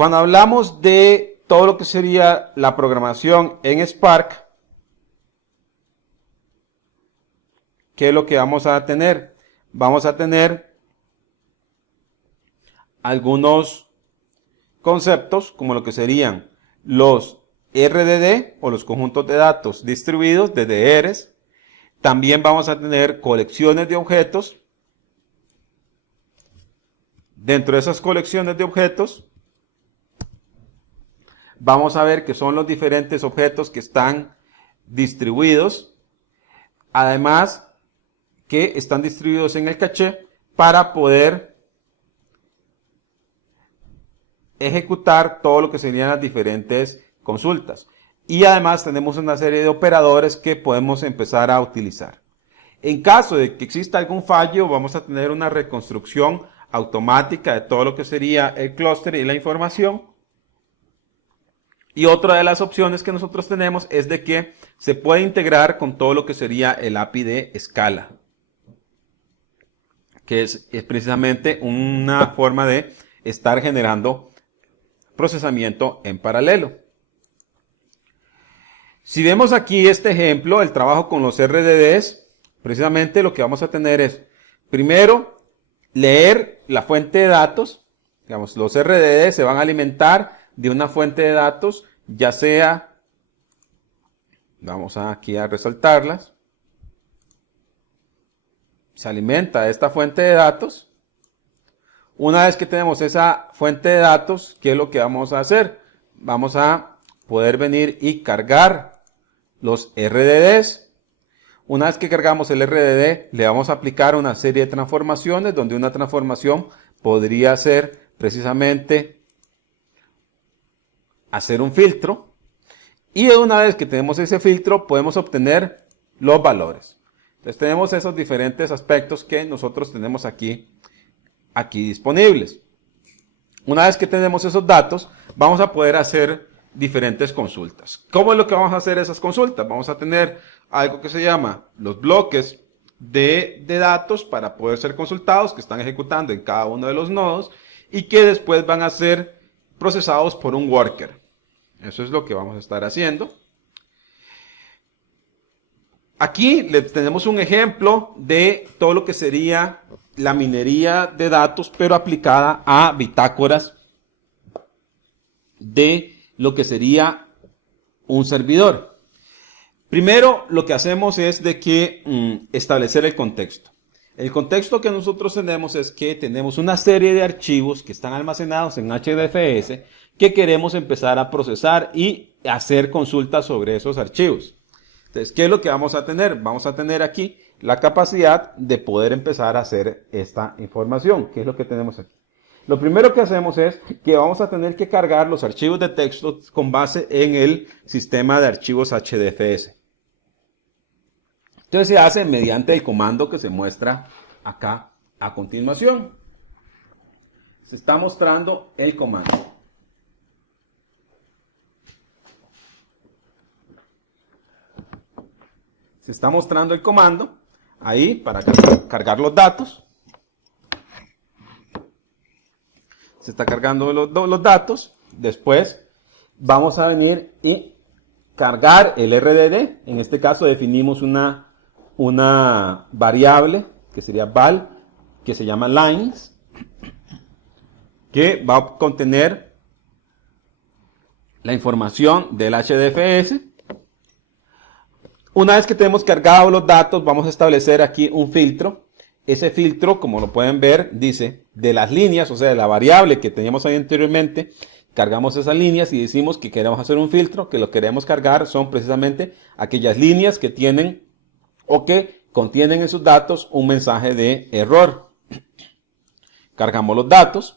Cuando hablamos de todo lo que sería la programación en Spark, ¿qué es lo que vamos a tener? Vamos a tener algunos conceptos como lo que serían los RDD o los conjuntos de datos distribuidos, DDRs. También vamos a tener colecciones de objetos. Dentro de esas colecciones de objetos vamos a ver que son los diferentes objetos que están distribuidos. Además que están distribuidos en el caché para poder ejecutar todo lo que serían las diferentes consultas. Y además tenemos una serie de operadores que podemos empezar a utilizar. En caso de que exista algún fallo, vamos a tener una reconstrucción automática de todo lo que sería el clúster y la información. Y otra de las opciones que nosotros tenemos es de que se puede integrar con todo lo que sería el API de Scala, que es precisamente una forma de estar generando procesamiento en paralelo. Si vemos aquí este ejemplo, el trabajo con los RDDs, precisamente lo que vamos a tener es, primero, leer la fuente de datos. Digamos, los RDDs se van a alimentar de una fuente de datos, ya sea, vamos aquí a resaltarlas, se alimenta de esta fuente de datos. Una vez que tenemos esa fuente de datos, ¿qué es lo que vamos a hacer? Vamos a poder venir y cargar los RDDs. Una vez que cargamos el RDD, le vamos a aplicar una serie de transformaciones, donde una transformación podría ser precisamente hacer un filtro. Y una vez que tenemos ese filtro, podemos obtener los valores. Entonces tenemos esos diferentes aspectos que nosotros tenemos aquí disponibles. Una vez que tenemos esos datos, vamos a poder hacer diferentes consultas. ¿Cómo es lo que vamos a hacer esas consultas? Vamos a tener algo que se llama los bloques de datos para poder ser consultados, que están ejecutando en cada uno de los nodos y que después van a ser procesados por un worker. Eso es lo que vamos a estar haciendo. Aquí tenemos un ejemplo de todo lo que sería la minería de datos, pero aplicada a bitácoras de lo que sería un servidor. Primero, lo que hacemos es de que establecer el contexto. El contexto que nosotros tenemos es que tenemos una serie de archivos que están almacenados en HDFS que queremos empezar a procesar y hacer consultas sobre esos archivos. Entonces, ¿qué es lo que vamos a tener? Vamos a tener aquí la capacidad de poder empezar a hacer esta información. ¿Qué es lo que tenemos aquí? Lo primero que hacemos es que vamos a tener que cargar los archivos de texto con base en el sistema de archivos HDFS. Entonces se hace mediante el comando que se muestra acá a continuación. Se está mostrando el comando. Se está mostrando el comando ahí para cargar los datos. Se está cargando los datos. Después vamos a venir y cargar el RDD. En este caso definimos una variable que sería val, que se llama lines, que va a contener la información del HDFS. Una vez que tenemos cargados los datos, vamos a establecer aquí un filtro. Ese filtro, como lo pueden ver, dice de las líneas, o sea, de la variable que teníamos ahí anteriormente, cargamos esas líneas y decimos que queremos hacer un filtro, que lo queremos cargar son precisamente aquellas líneas que tienen o que contienen en sus datos un mensaje de error. Cargamos los datos.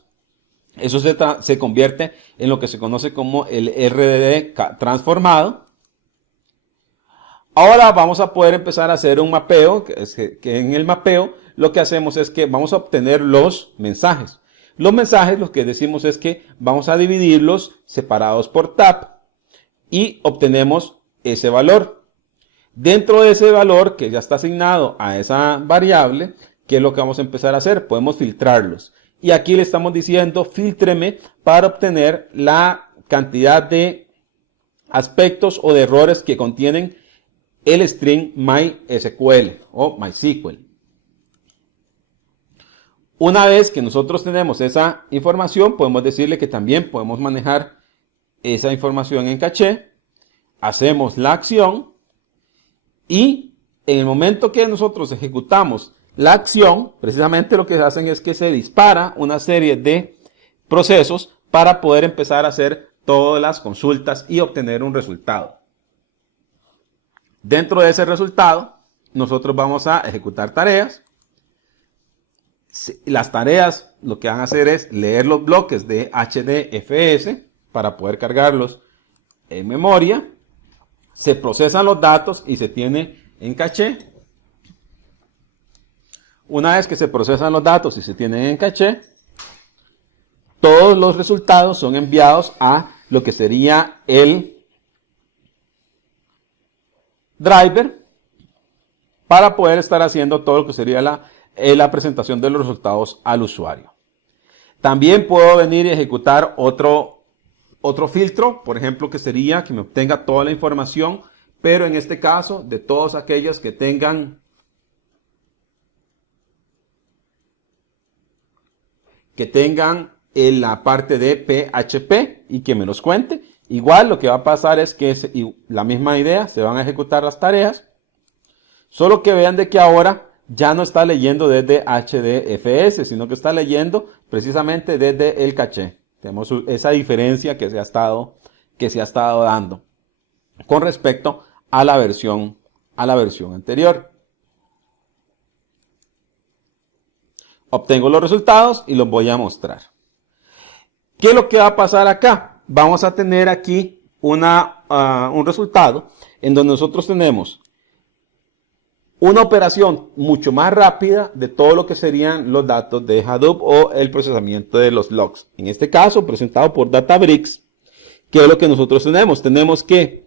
Eso se convierte en lo que se conoce como el RDD transformado. Ahora vamos a poder empezar a hacer un mapeo, que en el mapeo lo que hacemos es que vamos a obtener los mensajes. Los mensajes, lo que decimos es que vamos a dividirlos separados por tab y obtenemos ese valor. Dentro de ese valor que ya está asignado a esa variable, ¿qué es lo que vamos a empezar a hacer? Podemos filtrarlos. Y aquí le estamos diciendo, fíltreme para obtener la cantidad de aspectos o de errores que contienen el string MySQL o MySQL. Una vez que nosotros tenemos esa información, podemos decirle que también podemos manejar esa información en caché. Hacemos la acción y en el momento que nosotros ejecutamos la acción, precisamente lo que hacen es que se dispara una serie de procesos para poder empezar a hacer todas las consultas y obtener un resultado. Dentro de ese resultado, nosotros vamos a ejecutar tareas. Las tareas lo que van a hacer es leer los bloques de HDFS para poder cargarlos en memoria. Se procesan los datos y se tiene en caché. Una vez que se procesan los datos y se tienen en caché, todos los resultados son enviados a lo que sería el driver para poder estar haciendo todo lo que sería la presentación de los resultados al usuario. También puedo venir y ejecutar otro filtro, por ejemplo, que sería que me obtenga toda la información, pero en este caso de todos aquellos que tengan en la parte de PHP y que me los cuente. Igual lo que va a pasar es que la misma idea, se van a ejecutar las tareas, solo que vean de que ahora ya no está leyendo desde HDFS, sino que está leyendo precisamente desde el caché. Tenemos esa diferencia que se ha estado dando con respecto a la versión anterior. Obtengo los resultados y los voy a mostrar. ¿Qué es lo que va a pasar acá? Vamos a tener aquí un resultado en donde nosotros tenemos una operación mucho más rápida de todo lo que serían los datos de Hadoop o el procesamiento de los logs. En este caso, presentado por Databricks, ¿qué es lo que nosotros tenemos? Tenemos que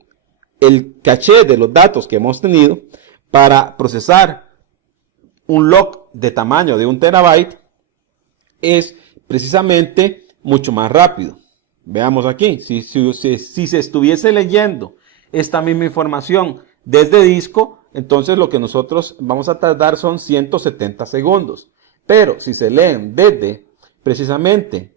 el caché de los datos que hemos tenido para procesar un log de tamaño de 1 terabyte es precisamente mucho más rápido. Veamos aquí, si se estuviese leyendo esta misma información desde disco, entonces lo que nosotros vamos a tardar son 170 segundos. Pero si se leen desde precisamente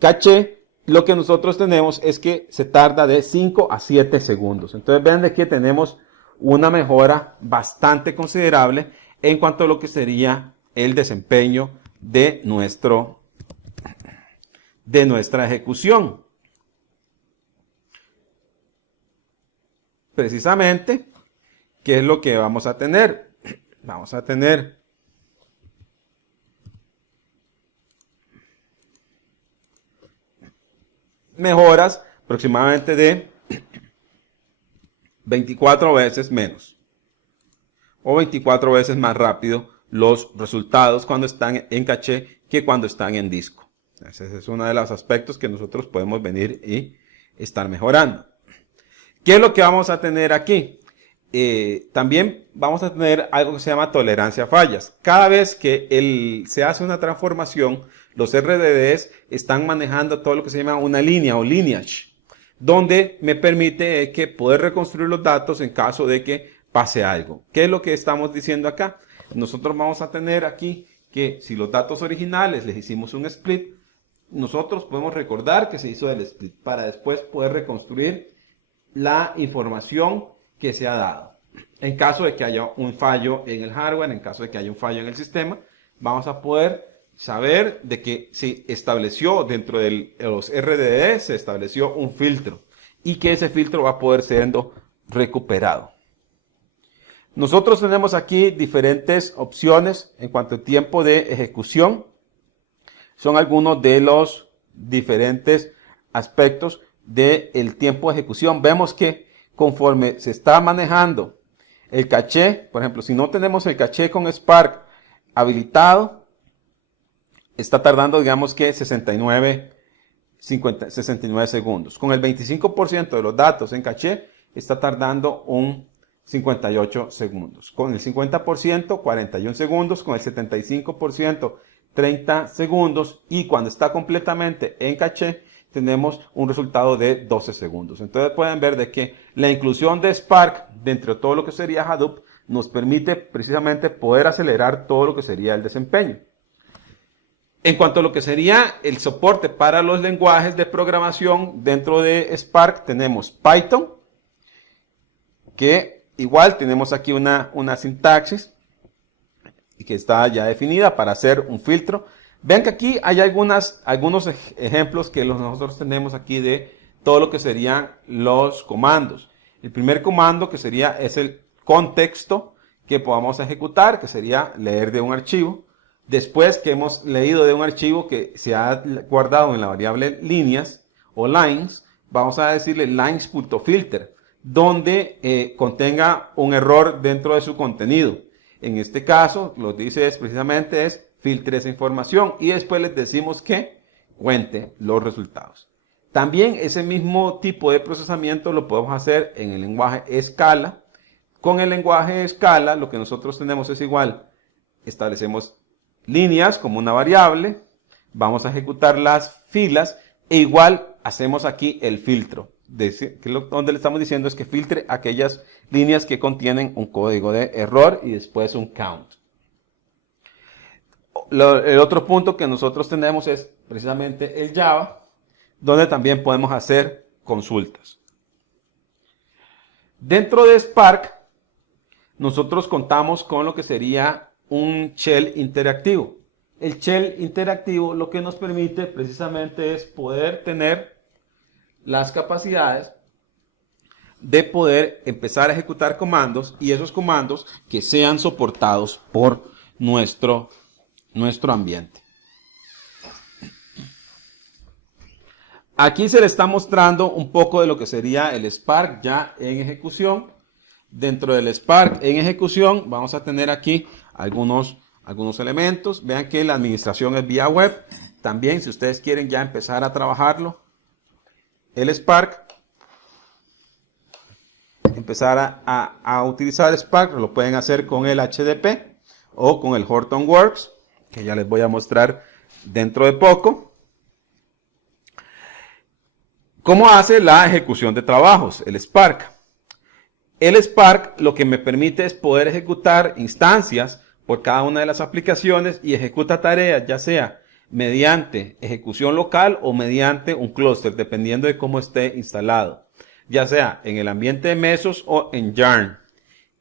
caché, lo que nosotros tenemos es que se tarda de 5 a 7 segundos. Entonces vean de que tenemos una mejora bastante considerable en cuanto a lo que sería el desempeño de nuestra ejecución. Precisamente, ¿qué es lo que vamos a tener? Vamos a tener mejoras aproximadamente de 24 veces menos o 24 veces más rápido los resultados cuando están en caché que cuando están en disco. Ese es uno de los aspectos que nosotros podemos venir y estar mejorando. ¿Qué es lo que vamos a tener aquí? También vamos a tener algo que se llama tolerancia a fallas. Cada vez que se hace una transformación, los RDDs están manejando todo lo que se llama una línea o lineage, donde me permite que poder reconstruir los datos en caso de que pase algo. ¿Qué es lo que estamos diciendo acá? Nosotros vamos a tener aquí que si los datos originales les hicimos un split, nosotros podemos recordar que se hizo el split para después poder reconstruir la información que se ha dado. En caso de que haya un fallo en el hardware, en caso de que haya un fallo en el sistema, vamos a poder saber de que se estableció dentro de los RDD, se estableció un filtro y que ese filtro va a poder siendo recuperado. Nosotros tenemos aquí diferentes opciones en cuanto al tiempo de ejecución. Son algunos de los diferentes aspectos del tiempo de ejecución. Vemos que conforme se está manejando el caché, por ejemplo, si no tenemos el caché con Spark habilitado, está tardando, digamos que 69 segundos. Con el 25% de los datos en caché, está tardando un 58 segundos. Con el 50%, 41 segundos. Con el 75%, 30 segundos y cuando está completamente en caché tenemos un resultado de 12 segundos. Entonces pueden ver de que la inclusión de Spark dentro de todo lo que sería Hadoop nos permite precisamente poder acelerar todo lo que sería el desempeño. En cuanto a lo que sería el soporte para los lenguajes de programación dentro de Spark, tenemos Python, que igual tenemos aquí una sintaxis que está ya definida para hacer un filtro. Vean que aquí hay algunos ejemplos que nosotros tenemos aquí de todo lo que serían los comandos. El primer comando que sería es el contexto que podamos ejecutar, que sería leer de un archivo. Después que hemos leído de un archivo que se ha guardado en la variable líneas o lines, vamos a decirle lines.filter, donde contenga un error dentro de su contenido. En este caso, lo que dice precisamente es filtre esa información y después les decimos que cuente los resultados. También ese mismo tipo de procesamiento lo podemos hacer en el lenguaje Scala. Con el lenguaje Scala lo que nosotros tenemos es igual, establecemos líneas como una variable, vamos a ejecutar las filas e igual hacemos aquí el filtro. Donde le estamos diciendo es que filtre aquellas líneas que contienen un código de error y después un count. El otro punto que nosotros tenemos es precisamente el Java, donde también podemos hacer consultas. Dentro de Spark, nosotros contamos con lo que sería un shell interactivo. El shell interactivo lo que nos permite precisamente es poder tener las capacidades de poder empezar a ejecutar comandos y esos comandos que sean soportados por nuestro ambiente. Aquí se le está mostrando un poco de lo que sería el Spark ya en ejecución. Dentro del Spark en ejecución vamos a tener aquí algunos elementos. Vean que la administración es vía web. También si ustedes quieren ya empezar a trabajarlo, el Spark, empezar a utilizar Spark, lo pueden hacer con el HDP o con el Hortonworks, que ya les voy a mostrar dentro de poco. ¿Cómo hace la ejecución de trabajos? El Spark. El Spark lo que me permite es poder ejecutar instancias por cada una de las aplicaciones y ejecuta tareas, ya sea mediante ejecución local o mediante un clúster, dependiendo de cómo esté instalado, ya sea en el ambiente de Mesos o en Yarn.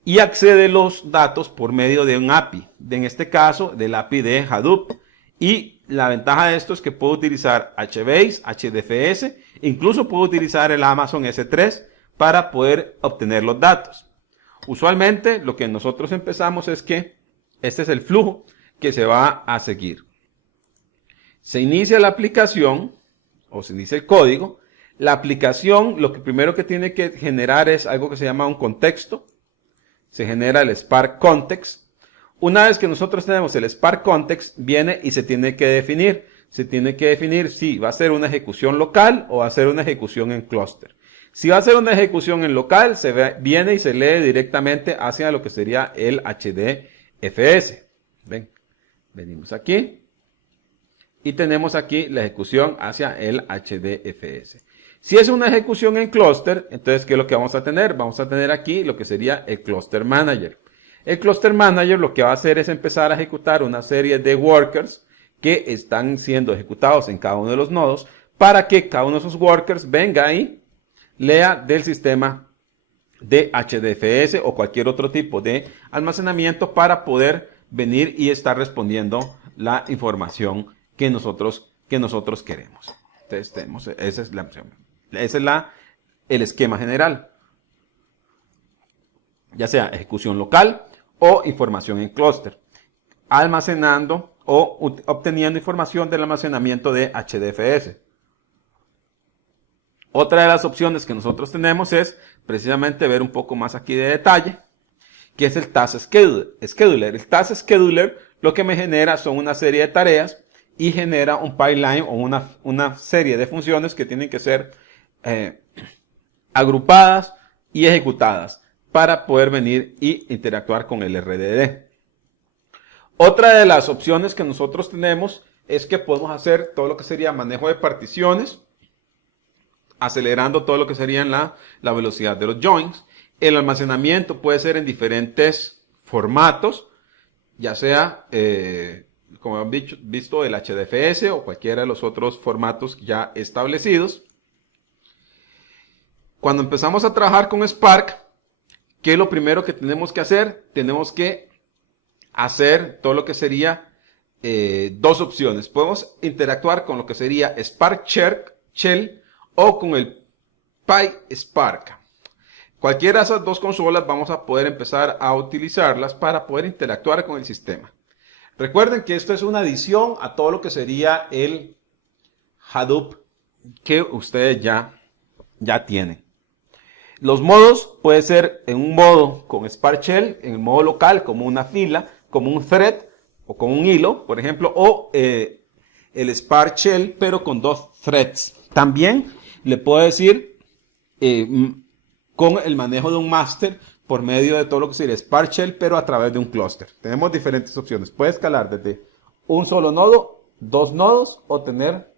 Y accede los datos por medio de un API, en este caso del API de Hadoop. Y la ventaja de esto es que puedo utilizar HBase, HDFS, incluso puedo utilizar el Amazon S3 para poder obtener los datos. Usualmente lo que nosotros empezamos es que este es el flujo que se va a seguir. Se inicia la aplicación o se inicia el código. La aplicación lo que primero que tiene que generar es algo que se llama un contexto. Se genera el Spark Context. Una vez que nosotros tenemos el Spark Context, viene y se tiene que definir. Se tiene que definir si va a ser una ejecución local o va a ser una ejecución en clúster. Si va a ser una ejecución en local, viene y se lee directamente hacia lo que sería el HDFS. Ven, venimos aquí y tenemos aquí la ejecución hacia el HDFS. Si es una ejecución en clúster, entonces ¿qué es lo que vamos a tener? Vamos a tener aquí lo que sería el Cluster Manager. El Cluster Manager lo que va a hacer es empezar a ejecutar una serie de workers que están siendo ejecutados en cada uno de los nodos para que cada uno de esos workers venga y lea del sistema de HDFS o cualquier otro tipo de almacenamiento para poder venir y estar respondiendo la información que nosotros queremos. Entonces tenemos, esa es el esquema general. Ya sea ejecución local o información en clúster, almacenando o obteniendo información del almacenamiento de HDFS. Otra de las opciones que nosotros tenemos es precisamente ver un poco más aquí de detalle, que es el Task Scheduler. El Task Scheduler lo que me genera son una serie de tareas y genera un pipeline o una serie de funciones que tienen que ser agrupadas y ejecutadas para poder venir y interactuar con el RDD. Otra de las opciones que nosotros tenemos es que podemos hacer todo lo que sería manejo de particiones, acelerando todo lo que sería la velocidad de los joins. El almacenamiento puede ser en diferentes formatos, ya sea, como han visto, el HDFS o cualquiera de los otros formatos ya establecidos. Cuando empezamos a trabajar con Spark, ¿qué es lo primero que tenemos que hacer? Tenemos que hacer todo lo que sería dos opciones. Podemos interactuar con lo que sería Spark Shell o con el PySpark. Cualquiera de esas dos consolas vamos a poder empezar a utilizarlas para poder interactuar con el sistema. Recuerden que esto es una adición a todo lo que sería el Hadoop que ustedes ya tienen. Los modos puede ser en un modo con Spark Shell, en el modo local como una fila, como un thread o como un hilo, por ejemplo, o el Spark Shell pero con dos threads. También le puedo decir con el manejo de un master por medio de todo lo que sería Spark Shell pero a través de un clúster. Tenemos diferentes opciones. Puede escalar desde un solo nodo, dos nodos o tener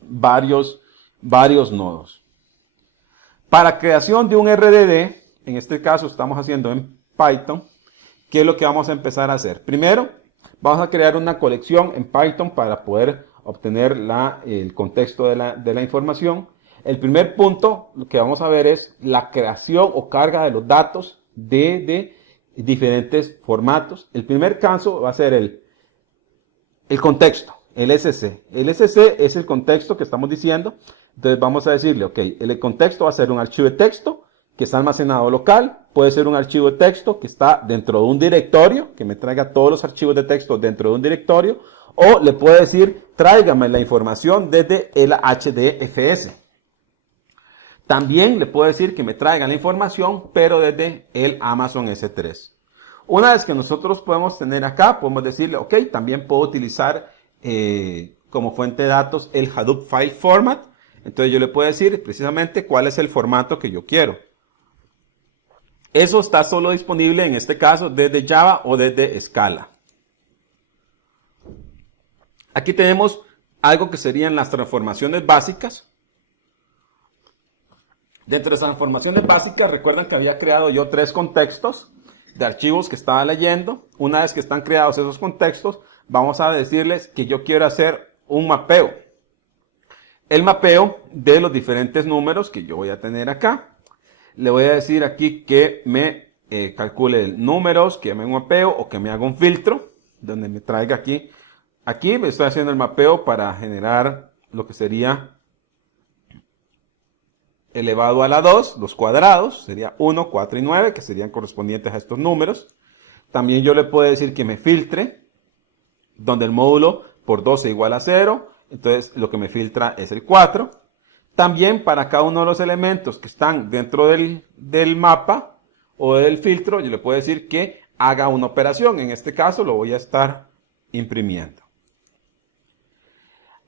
varios nodos. Para creación de un RDD, en este caso estamos haciendo en Python, ¿qué es lo que vamos a empezar a hacer? Primero, vamos a crear una colección en Python para poder obtener el contexto de la información. El primer punto, lo que vamos a ver es la creación o carga de los datos de diferentes formatos. El primer caso va a ser el contexto, el SC. El SC es el contexto que estamos diciendo. Entonces vamos a decirle, ok, el contexto va a ser un archivo de texto que está almacenado local, puede ser un archivo de texto que está dentro de un directorio, que me traiga todos los archivos de texto dentro de un directorio, o le puedo decir, tráigame la información desde el HDFS. También le puedo decir que me traiga la información, pero desde el Amazon S3. Una vez que nosotros podemos tener acá, podemos decirle, ok, también puedo utilizar como fuente de datos el Hadoop File Format. Entonces yo le puedo decir precisamente cuál es el formato que yo quiero. Eso está solo disponible en este caso desde Java o desde Scala. Aquí tenemos algo que serían las transformaciones básicas. Dentro de las transformaciones básicas, recuerdan que había creado yo 3 contextos de archivos que estaba leyendo. Una vez que están creados esos contextos, vamos a decirles que yo quiero hacer un mapeo. El mapeo de los diferentes números que yo voy a tener acá. Le voy a decir aquí que me calcule números, que me haga un mapeo o que me haga un filtro, donde me traiga aquí. Aquí me estoy haciendo el mapeo para generar lo que sería elevado a la 2, los cuadrados, sería 1, 4 y 9, que serían correspondientes a estos números. También yo le puedo decir que me filtre, donde el módulo por 12 igual a 0, entonces lo que me filtra es el 4. También para cada uno de los elementos que están dentro del mapa o del filtro, yo le puedo decir que haga una operación. En este caso lo voy a estar imprimiendo.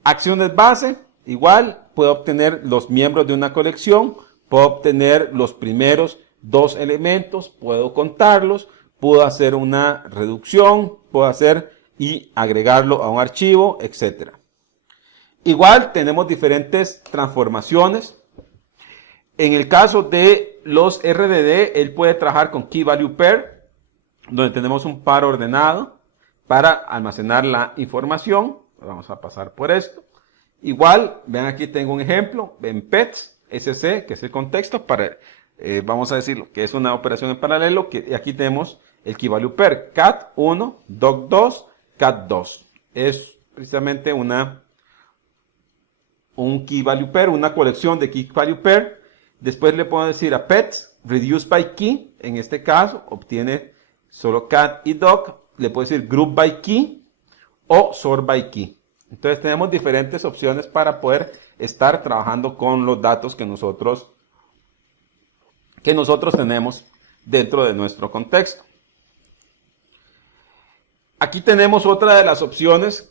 Acciones base, igual puedo obtener los miembros de una colección, puedo obtener los primeros 2 elementos, puedo contarlos, puedo hacer una reducción, puedo hacer y agregarlo a un archivo, etc. Igual tenemos diferentes transformaciones. En el caso de los RDD, él puede trabajar con Key Value Pair, donde tenemos un par ordenado para almacenar la información. Vamos a pasar por esto. Igual, vean aquí tengo un ejemplo en pets, SC, que es el contexto, vamos a decirlo, que es una operación en paralelo, que aquí tenemos el Key Value Pair, cat1, doc2, cat2. Es precisamente un Key Value Pair, una colección de Key Value Pair. Después le puedo decir a pets, reduce by key, en este caso obtiene solo cat y doc. Le puedo decir group by key o sort by key. Entonces tenemos diferentes opciones para poder estar trabajando con los datos que nosotros tenemos dentro de nuestro contexto. Aquí tenemos otra de las opciones,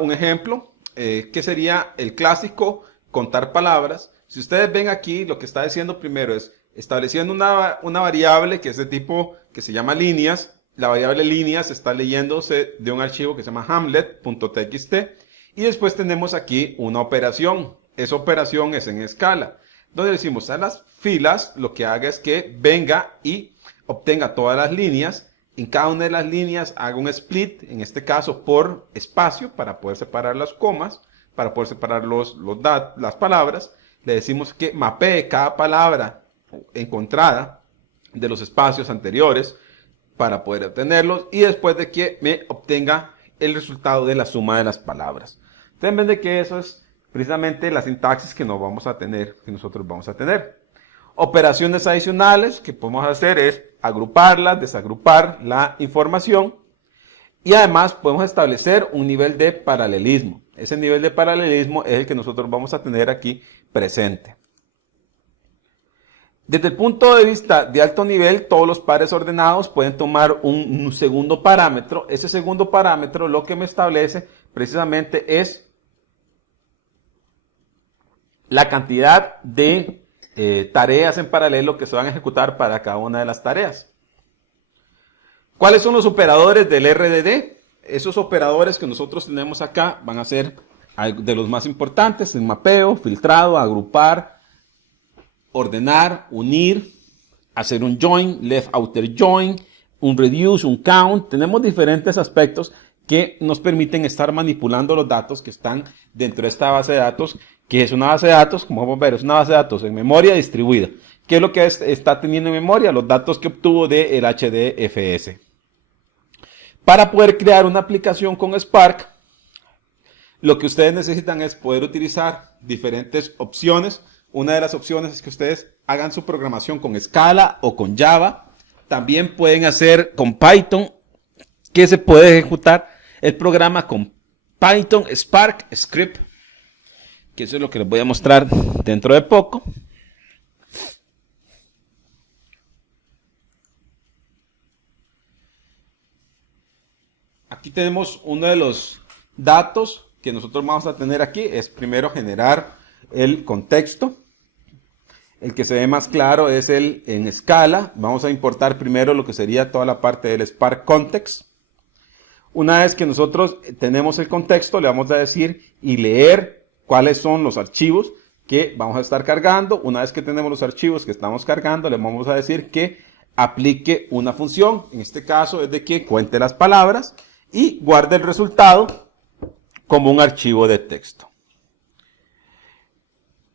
un ejemplo, que sería el clásico contar palabras. Si ustedes ven aquí, lo que está diciendo primero es estableciendo una variable que es de tipo que se llama líneas, la variable líneas está leyéndose de un archivo que se llama hamlet.txt y después tenemos aquí una operación. Esa operación es en escala, donde decimos a las filas lo que haga es que venga y obtenga todas las líneas. En cada una de las líneas haga un split, en este caso por espacio, para poder separar las comas, para poder separar las palabras. Le decimos que mapee cada palabra encontrada de los espacios anteriores para poder obtenerlos y después de que me obtenga el resultado de la suma de las palabras. Entonces, ven de que eso es precisamente la sintaxis que nosotros vamos a tener. Operaciones adicionales que podemos hacer es agruparlas, desagrupar la información y además podemos establecer un nivel de paralelismo. Ese nivel de paralelismo es el que nosotros vamos a tener aquí presente. Desde el punto de vista de alto nivel, todos los pares ordenados pueden tomar un segundo parámetro. Ese segundo parámetro lo que me establece precisamente es la cantidad de tareas en paralelo que se van a ejecutar para cada una de las tareas. ¿Cuáles son los operadores del RDD? Esos operadores que nosotros tenemos acá van a ser de los más importantes: el mapeo, filtrado, agrupar, ordenar, unir, hacer un join, left outer join, un reduce, un count. Tenemos diferentes aspectos que nos permiten estar manipulando los datos que están dentro de esta base de datos, que es una base de datos, como vamos a ver, es una base de datos en memoria distribuida. ¿Qué es lo que está teniendo en memoria? Los datos que obtuvo del HDFS. Para poder crear una aplicación con Spark, lo que ustedes necesitan es poder utilizar diferentes opciones. Una de las opciones es que ustedes hagan su programación con Scala o con Java. También pueden hacer con Python, que se puede ejecutar el programa con Python Spark Script, que eso es lo que les voy a mostrar dentro de poco. Aquí tenemos uno de los datos que nosotros vamos a tener aquí. Es primero generar el contexto. El que se ve más claro es el en escala. Vamos a importar primero lo que sería toda la parte del Spark Context. Una vez que nosotros tenemos el contexto, le vamos a decir y leer cuáles son los archivos que vamos a estar cargando. Una vez que tenemos los archivos que estamos cargando, le vamos a decir que aplique una función. En este caso es de que cuente las palabras y guarde el resultado como un archivo de texto.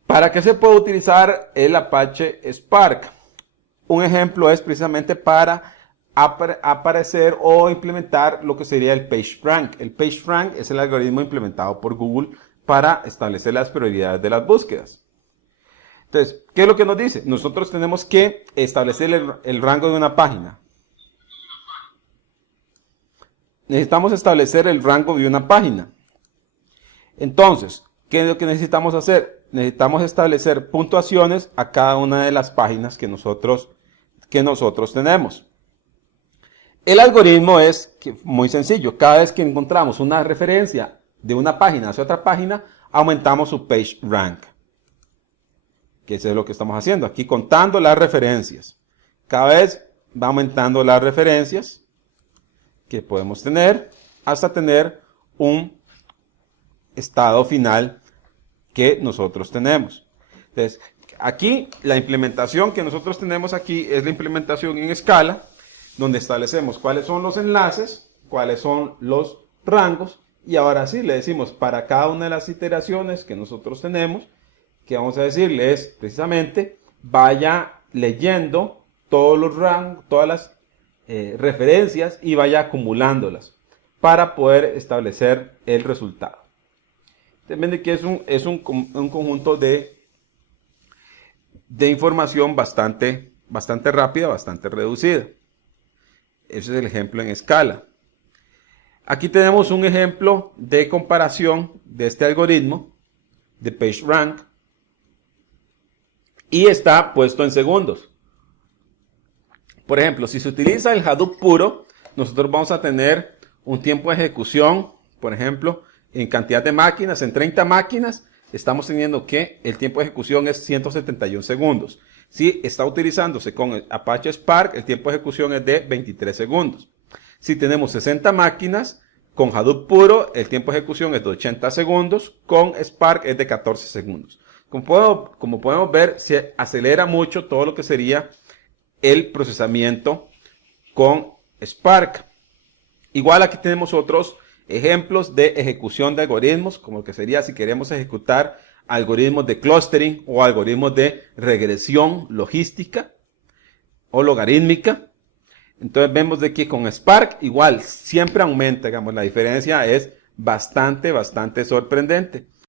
¿Para qué se puede utilizar el Apache Spark? Un ejemplo es precisamente para aparecer o implementar lo que sería el PageRank. El PageRank es el algoritmo implementado por Google para establecer las prioridades de las búsquedas. Entonces, ¿qué es lo que nos dice? Nosotros tenemos que establecer el rango de una página. Necesitamos establecer el rango de una página. Entonces, ¿qué es lo que necesitamos hacer? Necesitamos establecer puntuaciones a cada una de las páginas que nosotros tenemos. El algoritmo es muy sencillo. Cada vez que encontramos una referencia de una página hacia otra página, aumentamos su PageRank. Que eso es lo que estamos haciendo. Aquí contando las referencias. Cada vez va aumentando las referencias que podemos tener hasta tener un estado final que nosotros tenemos. Entonces, aquí la implementación que nosotros tenemos aquí es la implementación en escala, donde establecemos cuáles son los enlaces, cuáles son los rangos, y ahora sí le decimos para cada una de las iteraciones que nosotros tenemos, que vamos a decirle es precisamente vaya leyendo todos los rangos, todas las referencias y vaya acumulándolas para poder establecer el resultado. Depende que es un conjunto de información bastante rápida, bastante reducida. Ese es el ejemplo en escala. Aquí tenemos un ejemplo de comparación de este algoritmo de PageRank y está puesto en segundos. Por ejemplo, si se utiliza el Hadoop puro, nosotros vamos a tener un tiempo de ejecución, por ejemplo, en cantidad de máquinas, en 30 máquinas, estamos teniendo que el tiempo de ejecución es 171 segundos. Si está utilizándose con Apache Spark, el tiempo de ejecución es de 23 segundos. Si tenemos 60 máquinas, con Hadoop puro, el tiempo de ejecución es de 80 segundos, con Spark es de 14 segundos. Como podemos ver, se acelera mucho todo lo que sería el procesamiento con Spark. Igual aquí tenemos otros ejemplos de ejecución de algoritmos, como lo que sería si queremos ejecutar algoritmos de clustering o algoritmos de regresión logística o logarítmica. Entonces vemos de que con Spark igual siempre aumenta, digamos, la diferencia es bastante sorprendente.